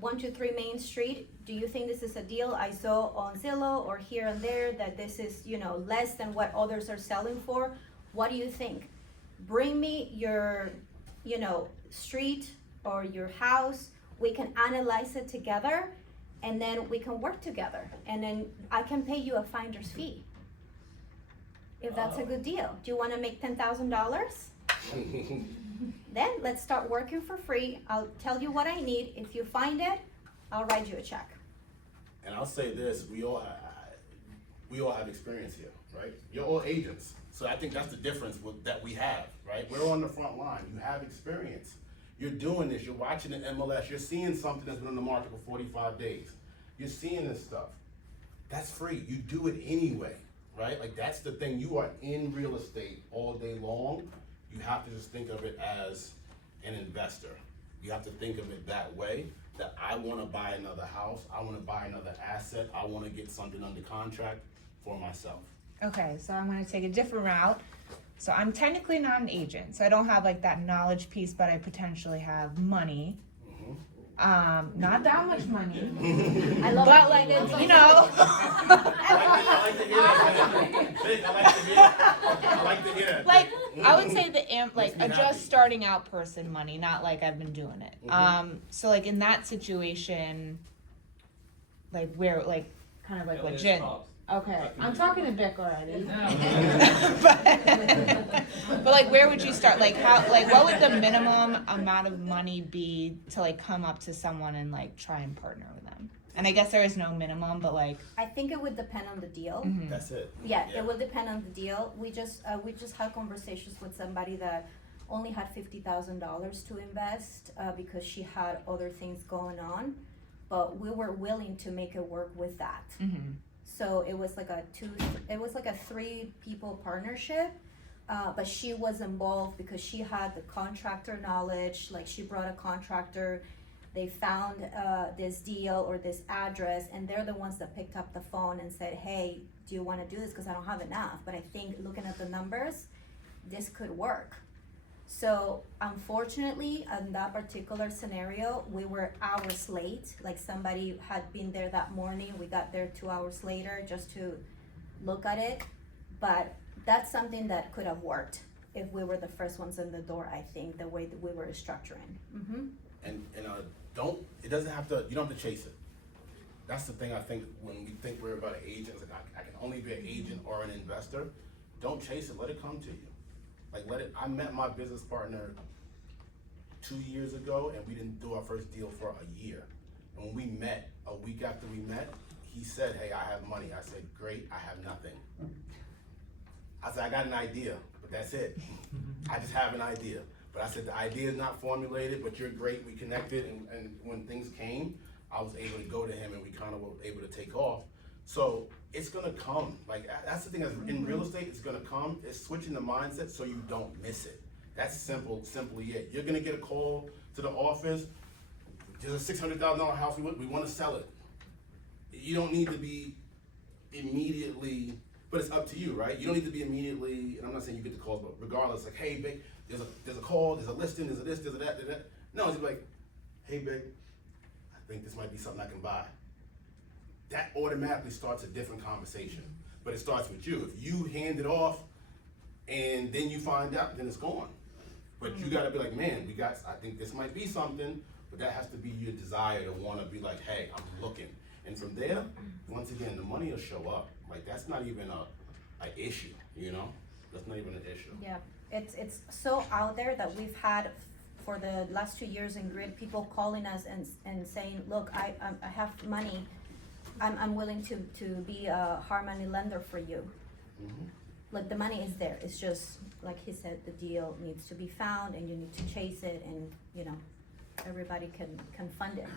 123 Main Street. Do you think this is a deal I saw on Zillow or here and there that this is, you know, less than what others are selling for? What do you think? Bring me your, you know, street or your house. We can analyze it together, and then we can work together. And then I can pay you a finder's fee, if that's a good deal. Do you want to make $10,000? Then let's start working for free. I'll tell you what I need. If you find it, I'll write you a check. And I'll say this: we all have experience here, right? You're all agents, so I think that's the difference that we have, right? We're on the front line. You have experience. You're doing this. You're watching the MLS. You're seeing something that's been on the market for 45 days. You're seeing this stuff. That's free. You do it anyway, right? Like, that's the thing. You are in real estate all day long. You have to just think of it as an investor. You have to think of it that way, that I want to buy another house. I want to buy another asset. I want to get something under contract for myself. Okay, so I'm gonna take a different route. So I'm technically not an agent, so I don't have like that knowledge piece, but I potentially have money. Not that much money, I love but it. like it's, you know. I like to hear that. Vic, I like to hear that. I like to hear that. Like Vic. I would say like Makes me a happy. just starting out person money, not like I've been doing it. So like in that situation, like where like kind of like what Jen. Okay, I'm talking to Vic already. but like where would you start? Like how like what would the minimum amount of money be to like come up to someone and like try and partner with them? And I guess there is no minimum, but like I think it would depend on the deal. That's it. Yeah, it will depend on the deal. We just had conversations with somebody that only had $50,000 to invest because she had other things going on, but we were willing to make it work with that. So it was like a 3 people partnership, but she was involved because she had the contractor knowledge. Like she brought a contractor. They found this deal or this address, and they're the ones that picked up the phone and said, "Hey, do you want to do this? Because I don't have enough, but I think looking at the numbers, this could work." So unfortunately, in that particular scenario, we were hours late. Like somebody had been there that morning. We got there 2 hours later just to look at it. But that's something that could have worked if we were the first ones in the door, I think, the way that we were structuring. And it doesn't have to, you don't have to chase it. That's the thing I think when we think we're about agents, like I can only be an agent or an investor. Don't chase it, let it come to you. Like I met my business partner 2 years ago and we didn't do our first deal for a year. And when we met, a week after we met, he said, "Hey, I have money." I said, "Great, I have nothing." I said, "I got an idea, but that's it. I just have an idea." But I said, "The idea is not formulated, but you're great." We connected and when things came, I was able to go to him and we kind of were able to take off. So it's gonna come. Like that's the thing in real estate, it's gonna come. It's switching the mindset so you don't miss it. That's simply it. You're gonna get a call to the office. There's a $600,000 house, we wanna sell it. You don't need to be immediately, but it's up to you, right? You don't need to be immediately, and I'm not saying you get the calls, but regardless, like, "Hey, babe, there's a call, there's a listing, there's a this, there's a that, there's that." No, it's like, "Hey, babe, I think this might be something I can buy." That automatically starts a different conversation, but it starts with you. If you hand it off and then you find out, then it's gone. But you gotta be like, "Man, I think this might be something," but that has to be your desire to wanna be like, "Hey, I'm looking." And from there, once again, the money will show up. Like that's not even a issue, you know? That's not even an issue. Yeah, it's so out there that we've had for the last 2 years in Grid, people calling us and saying, "Look, I have money. I'm willing to be a hard money lender for you." Like the money is there. It's just like he said, the deal needs to be found and you need to chase it, and everybody can fund it.